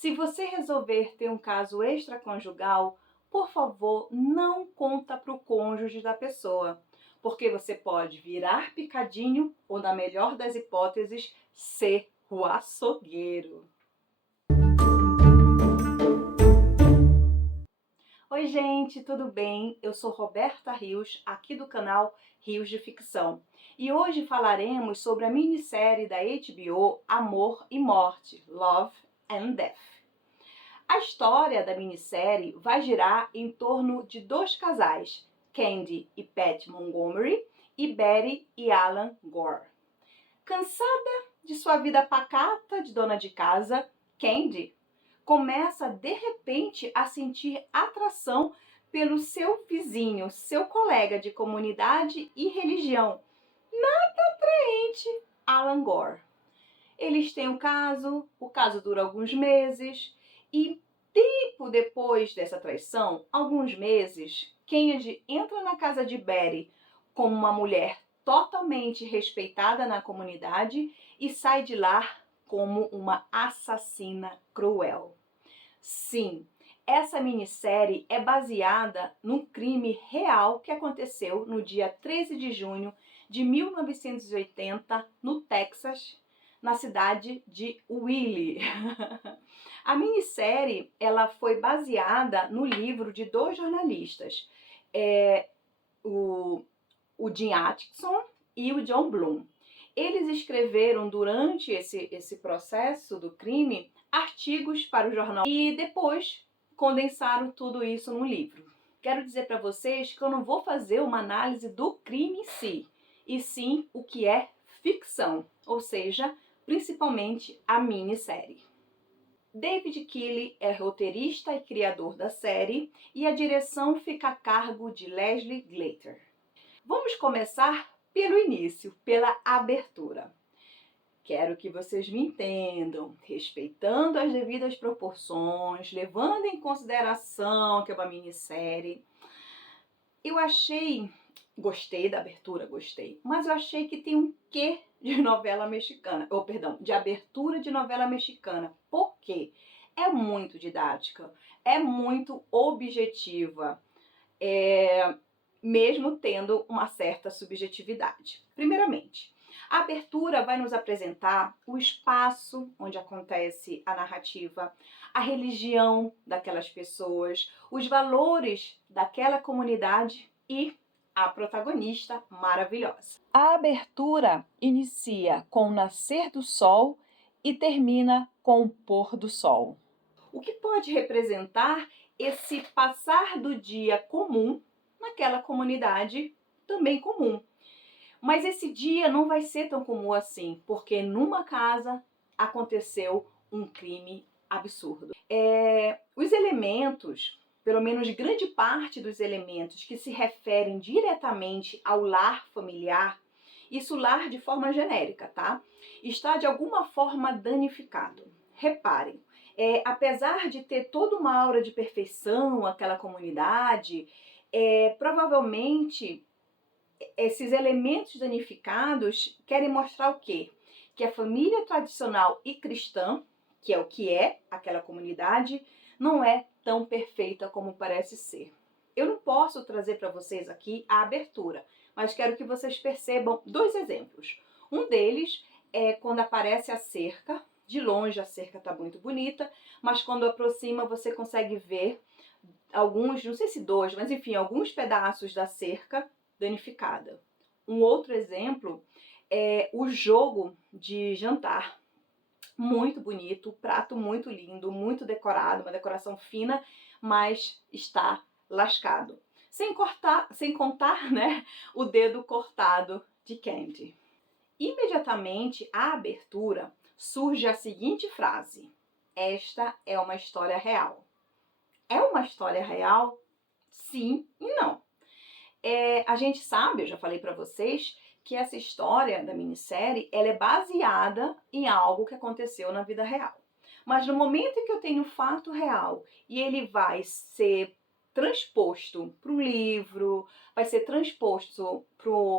Se você resolver ter um caso extraconjugal, por favor, não conta para o cônjuge da pessoa, porque você pode virar picadinho ou, na melhor das hipóteses, ser o açougueiro. Oi, gente, tudo bem? Eu sou Roberta Rios, aqui do canal Rios de Ficção. E hoje falaremos sobre a minissérie da HBO Amor e Morte, Love and Death. A história da minissérie vai girar em torno de dois casais, Candy e Pat Montgomery e Betty e Alan Gore. Cansada de sua vida pacata de dona de casa, Candy começa de repente a sentir atração pelo seu vizinho, seu colega de comunidade e religião, nada atraente, Alan Gore. Eles têm o caso dura alguns meses e tempo depois dessa traição, alguns meses, Candy entra na casa de Betty como uma mulher totalmente respeitada na comunidade e sai de lá como uma assassina cruel. Sim, essa minissérie é baseada num crime real que aconteceu no dia 13 de junho de 1980 no Texas, na cidade de Willie. A minissérie ela foi baseada no livro de dois jornalistas, o Jim Atkinson e o John Bloom. Eles escreveram durante esse processo do crime artigos para o jornal e depois condensaram tudo isso num livro. Quero dizer para vocês que eu não vou fazer uma análise do crime em si, e sim o que é ficção, ou seja, principalmente a minissérie. David Keeley é roteirista e criador da série e a direção fica a cargo de Leslie Glatter. Vamos começar pelo início, pela abertura. Quero que vocês me entendam, respeitando as devidas proporções, levando em consideração que é uma minissérie. Gostei da abertura, gostei, mas eu achei que tem um quê de novela mexicana, de abertura de novela mexicana. Por quê? É muito didática, é muito objetiva, mesmo tendo uma certa subjetividade. Primeiramente, a abertura vai nos apresentar o espaço onde acontece a narrativa, a religião daquelas pessoas, os valores daquela comunidade e a protagonista maravilhosa. A abertura inicia com o nascer do sol e termina com o pôr do sol. O que pode representar esse passar do dia comum naquela comunidade também comum. Mas esse dia não vai ser tão comum assim, porque numa casa aconteceu um crime absurdo. Os elementos, pelo menos grande parte dos elementos que se referem diretamente ao lar familiar, isso lar de forma genérica, tá? Está de alguma forma danificado. Reparem, apesar de ter toda uma aura de perfeição aquela comunidade, provavelmente esses elementos danificados querem mostrar o quê? Que a família tradicional e cristã, que é o que é aquela comunidade, não é tão perfeita como parece ser. Eu não posso trazer para vocês aqui a abertura, mas quero que vocês percebam dois exemplos. Um deles é quando aparece a cerca. De longe a cerca está muito bonita, mas quando aproxima você consegue ver alguns, não sei se dois, mas enfim, alguns pedaços da cerca danificada. Um outro exemplo é o jogo de jantar. Muito bonito, prato muito lindo, muito decorado, uma decoração fina, mas está lascado. Sem contar, né, o dedo cortado de Candy. Imediatamente à abertura surge a seguinte frase: esta é uma história real. É uma história real? Sim e não. A gente sabe, eu já falei para vocês, que essa história da minissérie ela é baseada em algo que aconteceu na vida real. Mas no momento em que eu tenho um fato real e ele vai ser transposto para um livro, vai ser transposto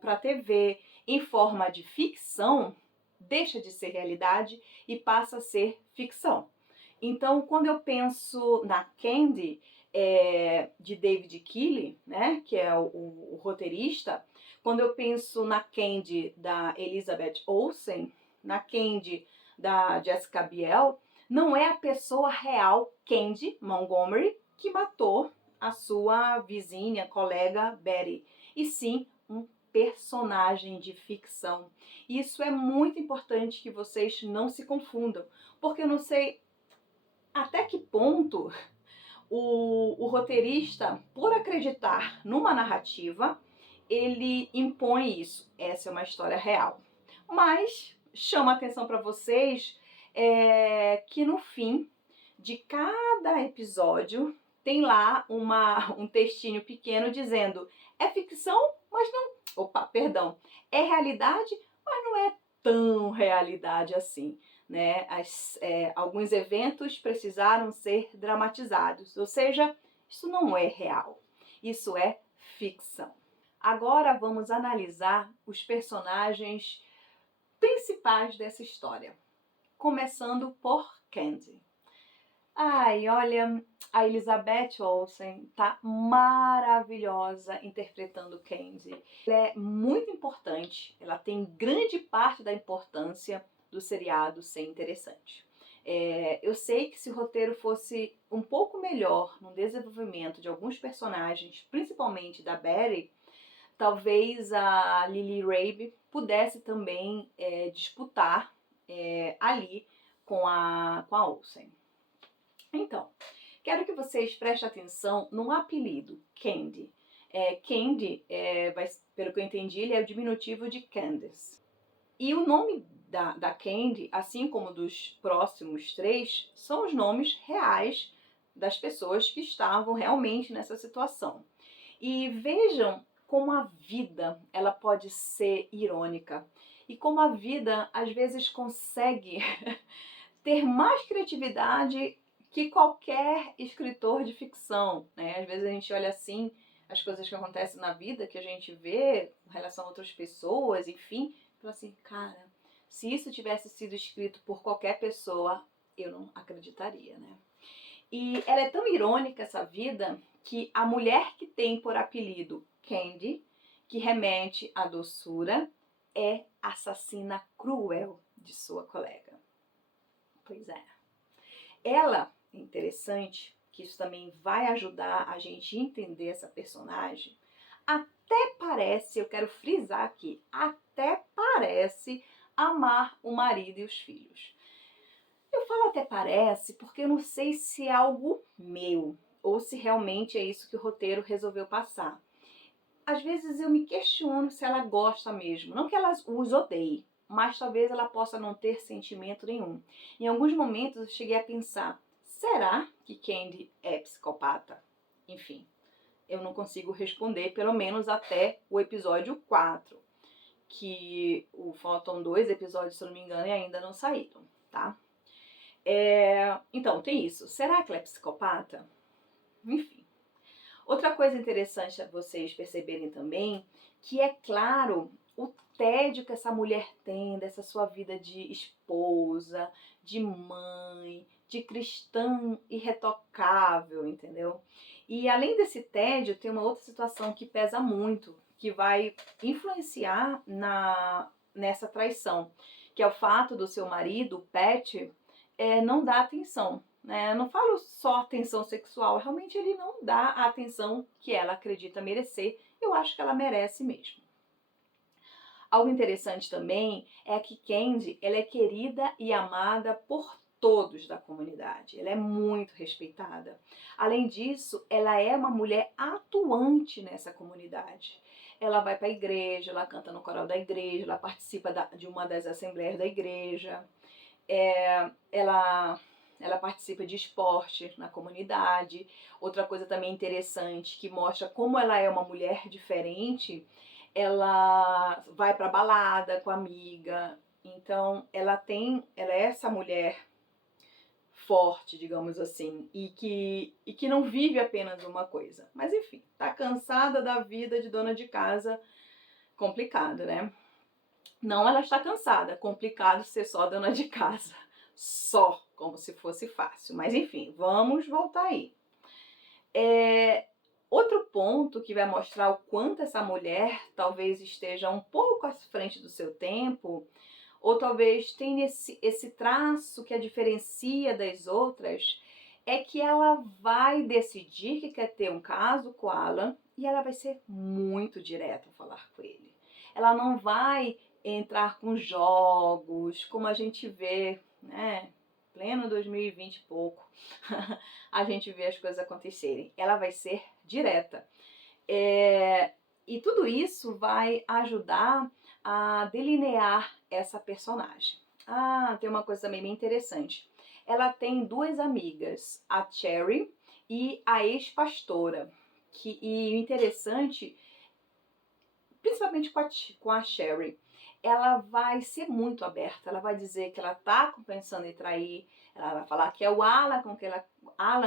para a TV em forma de ficção, deixa de ser realidade e passa a ser ficção. Então, quando eu penso na Candy, de David Keeling, né, que é o roteirista, quando eu penso na Candy da Elizabeth Olsen, na Candy da Jessica Biel, não é a pessoa real Candy Montgomery que matou a sua vizinha, colega Betty, e sim um personagem de ficção. Isso é muito importante que vocês não se confundam, porque eu não sei até que ponto o roteirista, por acreditar numa narrativa, ele impõe isso. Essa é uma história real. Mas chama atenção para vocês que no fim de cada episódio tem lá um textinho pequeno dizendo: é ficção, mas não. Opa, perdão. É realidade, mas não é tão realidade assim. Né? Alguns eventos precisaram ser dramatizados, ou seja, isso não é real, isso é ficção. Agora vamos analisar os personagens principais dessa história, começando por Candy. Ai, olha, a Elizabeth Olsen tá maravilhosa interpretando Candy. Ela é muito importante, ela tem grande parte da importância do seriado ser interessante. Eu sei que se o roteiro fosse um pouco melhor no desenvolvimento de alguns personagens, principalmente da Betty, talvez a Lily Rabe pudesse também disputar ali com a Olsen. Então, quero que vocês prestem atenção no apelido, Candy. Candy, pelo que eu entendi, ele é o diminutivo de Candace. E o nome da Candy, assim como dos próximos 3, são os nomes reais das pessoas que estavam realmente nessa situação. E vejam como a vida ela pode ser irônica e como a vida às vezes consegue ter mais criatividade que qualquer escritor de ficção, né? Às vezes a gente olha assim as coisas que acontecem na vida, que a gente vê em relação a outras pessoas, enfim, fala assim, cara, se isso tivesse sido escrito por qualquer pessoa, eu não acreditaria, né? E ela é tão irônica, essa vida, que a mulher que tem por apelido Candy, que remete à doçura, é assassina cruel de sua colega. Pois é. Ela, interessante, que isso também vai ajudar a gente a entender essa personagem, até parece, eu quero frisar aqui, até parece amar o marido e os filhos. Eu falo até parece porque eu não sei se é algo meu ou se realmente é isso que o roteiro resolveu passar. Às vezes eu me questiono se ela gosta mesmo, não que ela os odeie, mas talvez ela possa não ter sentimento nenhum. Em alguns momentos eu cheguei a pensar, será que Candy é psicopata? Enfim, eu não consigo responder, pelo menos até o episódio 4, que faltam 2 episódios, se eu não me engano, e ainda não saíram, tá? Então, tem isso. Será que ela é psicopata? Enfim. Outra coisa interessante a vocês perceberem também, que é claro o tédio que essa mulher tem dessa sua vida de esposa, de mãe, de cristã irretocável, entendeu? E além desse tédio, tem uma outra situação que pesa muito, que vai influenciar nessa traição, que é o fato do seu marido, Pat, não dar atenção. Né? Eu não falo só atenção sexual, realmente ele não dá a atenção que ela acredita merecer. Eu acho que ela merece mesmo. Algo interessante também é que Candy ela é querida e amada por todos da comunidade. Ela é muito respeitada. Além disso, ela é uma mulher atuante nessa comunidade. Ela vai para a igreja, ela canta no coral da igreja, ela participa de uma das assembleias da igreja. Ela participa de esporte na comunidade. Outra coisa também interessante que mostra como ela é uma mulher diferente, ela vai pra balada com a amiga. Então ela é essa mulher forte, digamos assim, e que não vive apenas uma coisa. Mas enfim, tá cansada da vida de dona de casa, complicado, né? Não, ela está cansada, complicado ser só dona de casa. só, como se fosse fácil. Mas enfim, vamos voltar aí. Outro ponto que vai mostrar o quanto essa mulher talvez esteja um pouco à frente do seu tempo, ou talvez tenha esse traço que a diferencia das outras, é que ela vai decidir que quer ter um caso com Alan e ela vai ser muito direta ao falar com ele. Ela não vai entrar com jogos, como a gente vê, né? Pleno 2020 e pouco, a gente vê as coisas acontecerem. Ela vai ser direta. E tudo isso vai ajudar a delinear essa personagem. Tem uma coisa também bem interessante. Ela tem duas amigas, a Cherry e a ex-pastora. E o interessante, principalmente com a Cherry, ela vai ser muito aberta. Ela vai dizer que ela tá pensando em trair. Ela vai falar que é o Alan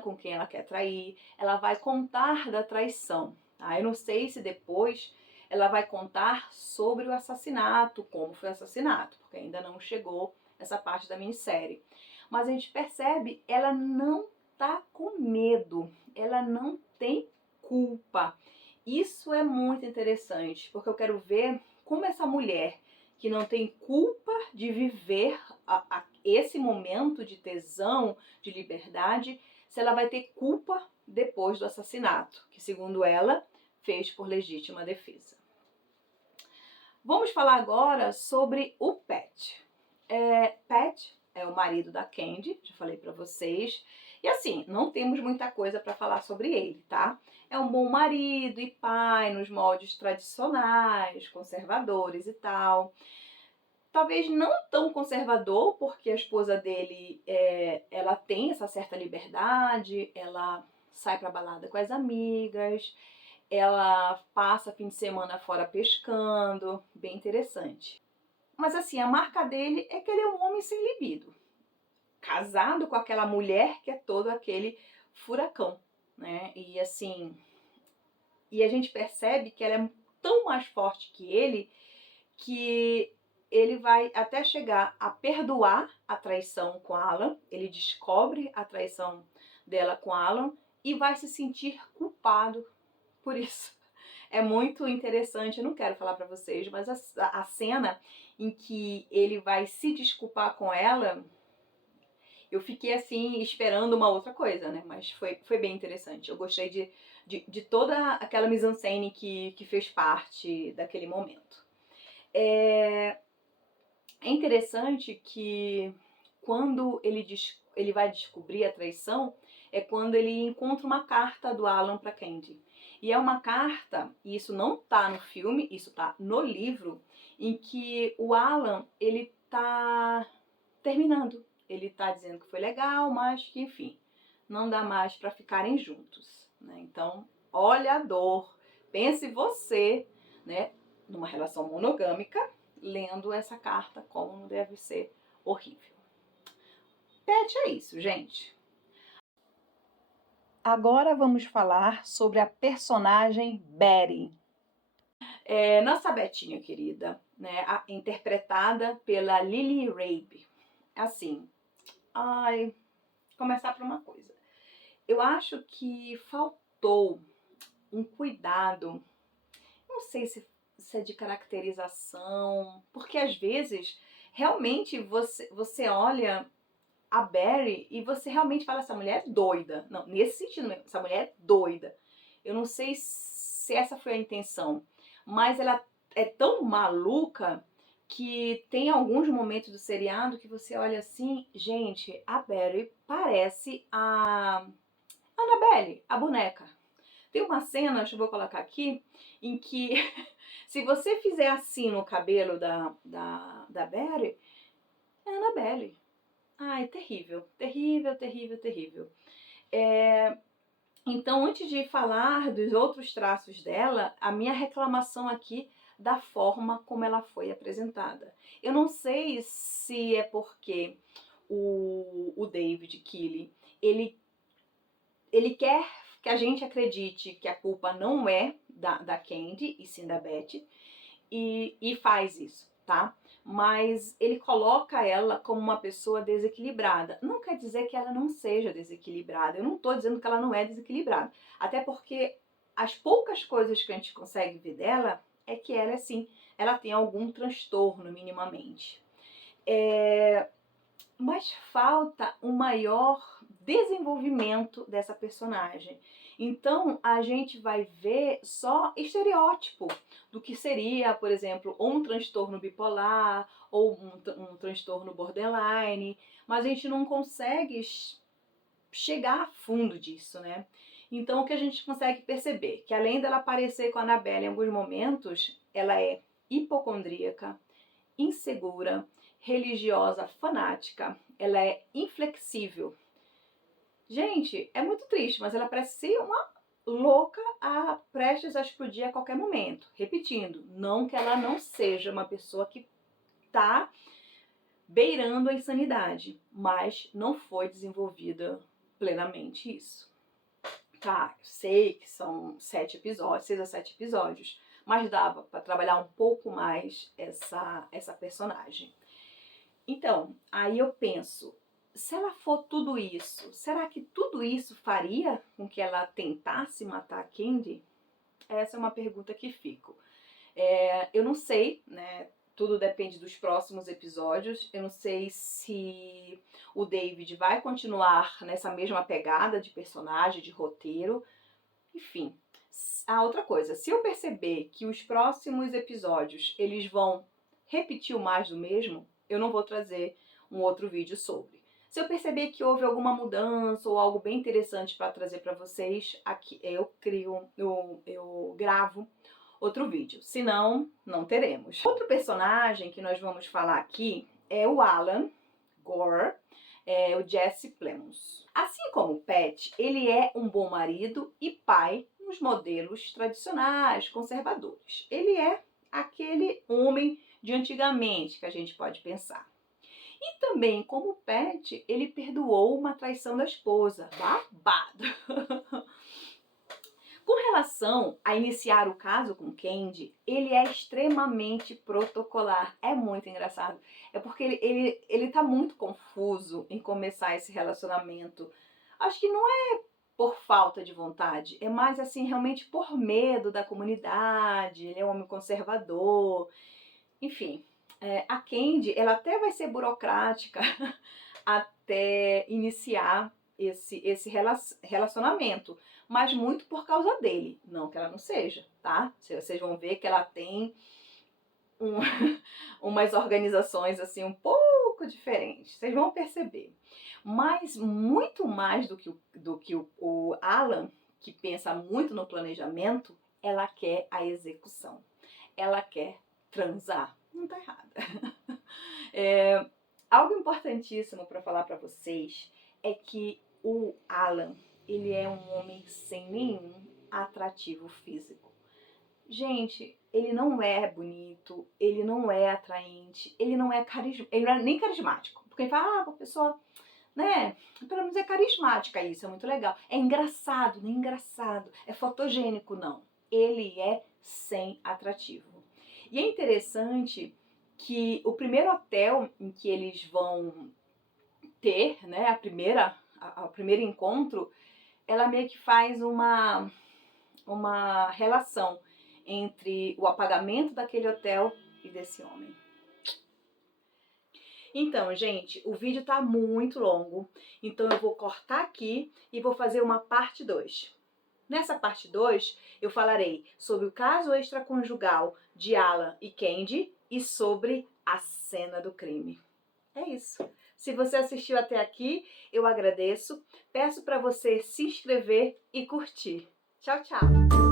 com quem ela quer trair. Ela vai contar da traição. Eu não sei se depois ela vai contar sobre o assassinato, como foi o assassinato, porque ainda não chegou essa parte da minissérie. Mas a gente percebe, ela não tá com medo, ela não tem culpa. Isso é muito interessante, porque eu quero ver como essa mulher que não tem culpa de viver esse momento de tesão, de liberdade, se ela vai ter culpa depois do assassinato, que segundo ela, fez por legítima defesa. Vamos falar agora sobre o Pat. Pat é o marido da Candy, já falei pra vocês. E assim, não temos muita coisa pra falar sobre ele, tá? É um bom marido e pai nos moldes tradicionais, conservadores e tal. Talvez não tão conservador, porque a esposa dele, ela tem essa certa liberdade, ela sai pra balada com as amigas, ela passa fim de semana fora pescando, bem interessante. Mas assim, a marca dele é que ele é um homem sem libido, casado com aquela mulher que é todo aquele furacão, né? E assim, e a gente percebe que ela é tão mais forte que ele vai até chegar a perdoar a traição com Alan, ele descobre a traição dela com Alan e vai se sentir culpado por isso. É muito interessante, eu não quero falar pra vocês, mas a cena em que ele vai se desculpar com ela, eu fiquei assim esperando uma outra coisa, né? Mas foi bem interessante. Eu gostei de toda aquela mise-en-scène que fez parte daquele momento. É interessante que quando ele vai descobrir a traição, é quando ele encontra uma carta do Alan para Candy. E é uma carta, e isso não tá no filme, isso tá no livro, em que o Alan, ele tá terminando. Ele tá dizendo que foi legal, mas que, enfim, não dá mais para ficarem juntos, né? Então, olha a dor. Pense você, né, numa relação monogâmica, lendo essa carta, como não deve ser horrível. Pet é isso, gente. Agora vamos falar sobre a personagem Betty. Nossa Betinha querida, né, interpretada pela Lily Rabe. Assim, começar por uma coisa. Eu acho que faltou um cuidado, não sei se é de caracterização, porque às vezes realmente você olha a Barry e você realmente fala, essa mulher é doida. Não, nesse sentido mesmo, essa mulher é doida. Eu não sei se essa foi a intenção, mas ela é tão maluca que tem alguns momentos do seriado que você olha assim, gente, a Barry parece a Annabelle, a boneca. Tem uma cena, deixa eu vou colocar aqui, em que se você fizer assim no cabelo da Barry, é a Annabelle. Ai, terrível, terrível, terrível, terrível. Então, antes de falar dos outros traços dela, a minha reclamação aqui da forma como ela foi apresentada. Eu não sei se é porque o David Keeley, ele quer que a gente acredite que a culpa não é da Candy, e sim da Betty, e faz isso, tá? mas ele coloca ela como uma pessoa desequilibrada. Não quer dizer que ela não seja desequilibrada. Eu não estou dizendo que ela não é desequilibrada. Até porque as poucas coisas que a gente consegue ver dela é que ela, assim, ela tem algum transtorno minimamente. Mas falta um maior desenvolvimento dessa personagem. Então a gente vai ver só estereótipo do que seria, por exemplo, ou um transtorno bipolar ou um transtorno borderline, mas a gente não consegue chegar a fundo disso, né? Então o que a gente consegue perceber? Que além dela aparecer com a Annabelle em alguns momentos, ela é hipocondríaca, insegura, religiosa, fanática, ela é inflexível. Gente, é muito triste, mas ela parece ser uma louca prestes a explodir a qualquer momento. Repetindo, não que ela não seja uma pessoa que está beirando a insanidade, mas não foi desenvolvida plenamente isso. Tá, sei que são 7 episódios, 6 a 7 episódios, mas dava para trabalhar um pouco mais essa personagem. Então, aí eu penso, se ela for tudo isso, será que tudo isso faria com que ela tentasse matar a Candy? Essa é uma pergunta que fico. Eu não sei, né? Tudo depende dos próximos episódios. Eu não sei se o David vai continuar nessa mesma pegada de personagem, de roteiro. Enfim, a outra coisa, se eu perceber que os próximos episódios eles vão repetir o mais do mesmo, eu não vou trazer um outro vídeo sobre. Se eu perceber que houve alguma mudança ou algo bem interessante para trazer para vocês, aqui eu gravo outro vídeo. Se não, não teremos. Outro personagem que nós vamos falar aqui é o Alan Gore, o Jesse Plemons. Assim como o Pat, ele é um bom marido e pai nos modelos tradicionais, conservadores. Ele é aquele homem de antigamente que a gente pode pensar. E também, como o Pat, ele perdoou uma traição da esposa. Babado! Com relação a iniciar o caso com Candy, ele é extremamente protocolar. É muito engraçado. É porque ele tá muito confuso em começar esse relacionamento. Acho que não é por falta de vontade, é mais assim, realmente por medo da comunidade. Ele é um homem conservador. Enfim, a Candy, ela até vai ser burocrática até iniciar esse relacionamento, mas muito por causa dele, não que ela não seja, tá? Vocês vão ver que ela tem umas organizações assim um pouco diferentes, vocês vão perceber. Mas muito mais do que o Alan, que pensa muito no planejamento, ela quer a execução, ela quer transar. Não tá errada. Algo importantíssimo para falar para vocês é que o Alan, ele é um homem sem nenhum atrativo físico. Gente, ele não é bonito, ele não é atraente, ele não é nem carismático. Porque ele fala, a pessoa, né, pelo menos é carismática, isso é muito legal. É engraçado, nem engraçado, é fotogênico, não. Ele é sem atrativo. E é interessante que o primeiro hotel em que eles vão ter, né, o primeiro encontro, ela meio que faz uma relação entre o apagamento daquele hotel e desse homem. Então, gente, o vídeo tá muito longo, então eu vou cortar aqui e vou fazer uma parte 2. Nessa parte 2, eu falarei sobre o caso extraconjugal de Alan e Candy e sobre a cena do crime. É isso. Se você assistiu até aqui, eu agradeço. Peço para você se inscrever e curtir. Tchau, tchau!